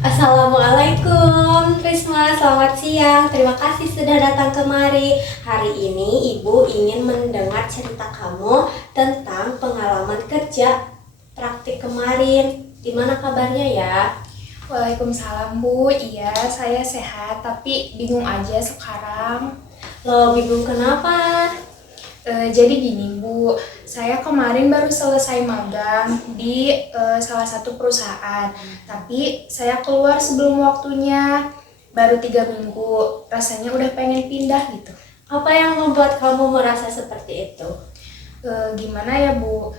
Assalamualaikum Risma, selamat siang. Terima kasih sudah datang kemari. Hari ini Ibu ingin mendengar cerita kamu tentang pengalaman kerja praktik kemarin. Gimana kabarnya ya? Waalaikumsalam Bu, iya saya sehat tapi bingung aja sekarang. Lo bingung kenapa? Jadi gini Bu, saya kemarin baru selesai magang di salah satu perusahaan, tapi saya keluar sebelum waktunya, baru 3 minggu, rasanya udah pengen pindah gitu. Apa yang membuat kamu merasa seperti itu? Gimana ya Bu?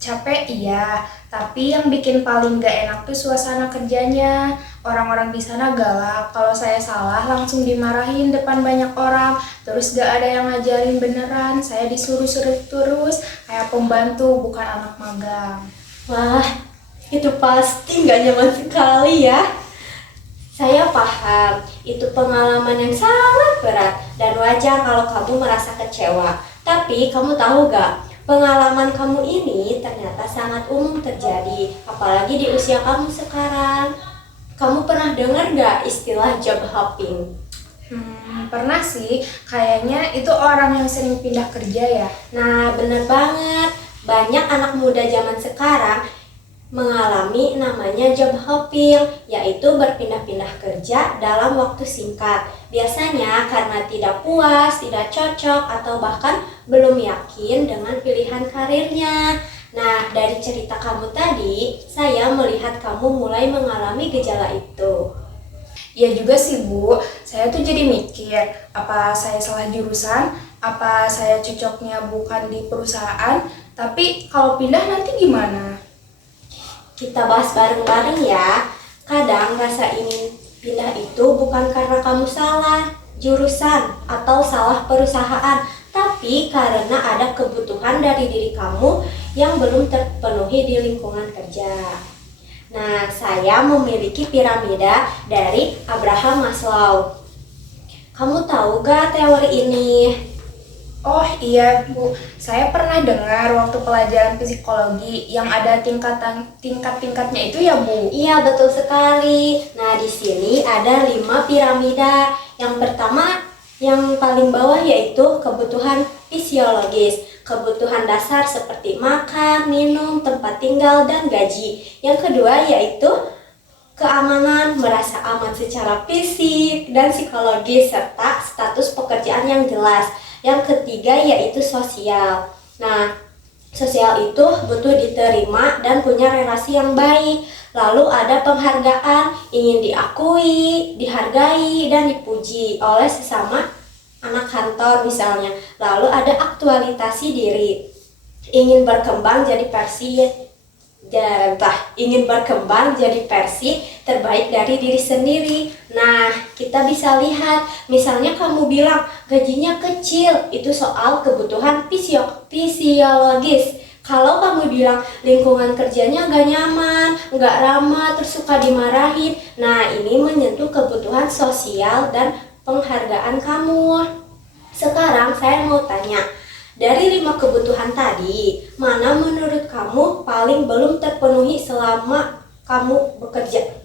Capek iya, tapi yang bikin paling gak enak tuh suasana kerjanya. Orang-orang di sana galak, kalau saya salah langsung dimarahin depan banyak orang. Terus gak ada yang ngajarin beneran, saya disuruh-suruh terus kayak pembantu bukan anak magang. Wah, itu pasti nggak nyaman sekali ya. Saya paham, itu pengalaman yang sangat berat dan wajar kalau kamu merasa kecewa. Tapi kamu tahu gak, pengalaman kamu ini ternyata sangat umum terjadi, apalagi di usia kamu sekarang. Kamu pernah dengar gak istilah job hopping? Pernah sih, kayaknya itu orang yang sering pindah kerja ya. Nah, bener banget. Banyak anak muda zaman sekarang mengalami namanya job hopping, yaitu berpindah-pindah kerja dalam waktu singkat. Biasanya karena tidak puas, tidak cocok, atau bahkan belum yakin dengan pilihan karirnya. Nah, dari cerita kamu tadi, saya melihat kamu mulai mengalami gejala itu. Iya juga sih Bu, saya tuh jadi mikir, apa saya salah jurusan, apa saya cocoknya bukan di perusahaan, tapi kalau pindah nanti gimana? Kita bahas bareng-bareng ya. Kadang rasa ingin pindah itu bukan karena kamu salah jurusan atau salah perusahaan, tapi karena ada kebutuhan dari diri kamu yang belum terpenuhi di lingkungan kerja. Nah, saya memiliki piramida dari Abraham Maslow. Kamu tahu gak teori ini? Oh iya Bu, saya pernah dengar waktu pelajaran psikologi yang ada tingkat-tingkatnya itu ya Bu. Iya, betul sekali. Nah, di sini ada 5 piramida. Yang pertama, yang paling bawah yaitu kebutuhan fisiologis. Kebutuhan dasar seperti makan, minum, tempat tinggal, dan gaji. Yang kedua yaitu keamanan, merasa aman secara fisik dan psikologis, serta status pekerjaan yang jelas. Yang ketiga yaitu sosial. Nah, sosial itu butuh diterima dan punya relasi yang baik. Lalu ada penghargaan, ingin diakui, dihargai, dan dipuji oleh sesama anak kantor misalnya. Lalu ada aktualisasi diri, ingin berkembang jadi versi terbaik dari diri sendiri. Nah, kita bisa lihat, misalnya kamu bilang gajinya kecil, itu soal kebutuhan fisiologis. Kalau kamu bilang lingkungan kerjanya gak nyaman, gak ramah, terus suka dimarahin, nah ini menyentuh kebutuhan sosial dan penghargaan kamu. Sekarang saya mau tanya, dari 5 kebutuhan tadi, mana menurut kamu paling belum terpenuhi selama kamu bekerja?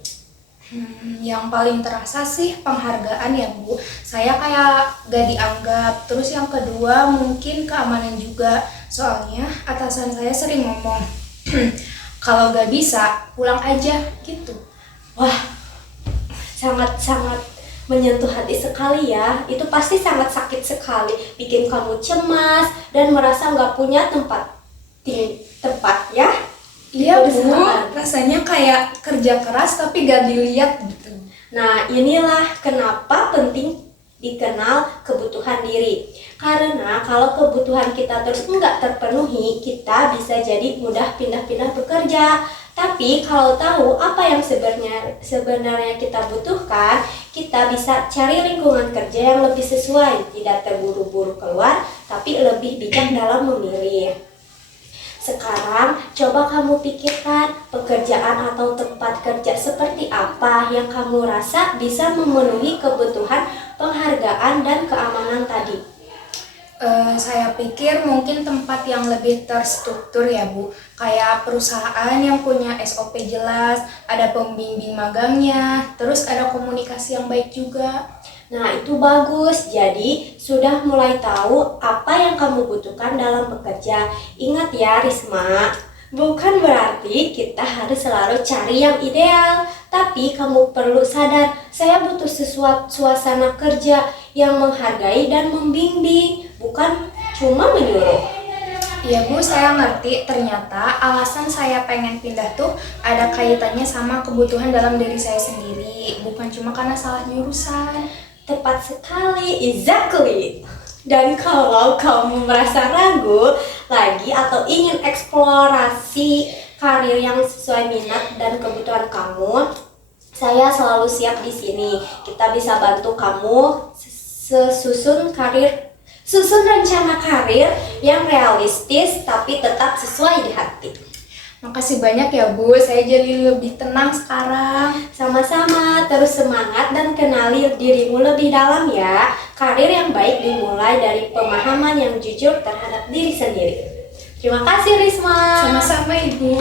Yang paling terasa sih penghargaan ya Bu. Saya kayak gak dianggap. Terus yang kedua mungkin keamanan juga. Soalnya atasan saya sering ngomong, kalau gak bisa pulang aja gitu. Wah, sangat-sangat menyentuh hati sekali ya. Itu pasti sangat sakit sekali, bikin kamu cemas dan merasa nggak punya tempat ya. Iya Di Bu, perusahaan. rasanya kayak kerja keras tapi gak dilihat gitu. Nah, inilah kenapa penting dikenal kebutuhan diri. Karena kalau kebutuhan kita terus nggak terpenuhi, kita bisa jadi mudah pindah-pindah bekerja. Tapi kalau tahu apa yang sebenarnya kita butuhkan, kita bisa cari lingkungan kerja yang lebih sesuai, tidak terburu-buru keluar, tapi lebih bijak dalam memilih. Sekarang coba kamu pikirkan pekerjaan atau tempat kerja seperti apa yang kamu rasa bisa memenuhi kebutuhan penghargaan dan keamanan tadi. Saya pikir mungkin tempat yang lebih terstruktur ya Bu, kayak perusahaan yang punya SOP jelas, ada pembimbing magangnya, terus ada komunikasi yang baik juga. Nah, itu bagus. Jadi, sudah mulai tahu apa yang kamu butuhkan dalam bekerja. Ingat ya, Risma, bukan berarti kita harus selalu cari yang ideal, tapi kamu perlu sadar, saya butuh suasana kerja yang menghargai dan membimbing, bukan cuma menyuruh. Iya Bu, saya ngerti ternyata alasan saya pengen pindah tuh ada kaitannya sama kebutuhan dalam diri saya sendiri, bukan cuma karena salah jurusan. Tepat sekali, exactly. Dan kalau kamu merasa ragu lagi atau ingin eksplorasi karir yang sesuai minat dan kebutuhan kamu, saya selalu siap di sini. Kita bisa bantu kamu susun rencana karir yang realistis tapi tetap sesuai di hati. Makasih banyak ya Bu, saya jadi lebih tenang sekarang. Sama-sama, terus semangat dan kenali dirimu lebih dalam ya. Karir yang baik dimulai dari pemahaman yang jujur terhadap diri sendiri. Terima kasih Risma. Sama-sama Ibu.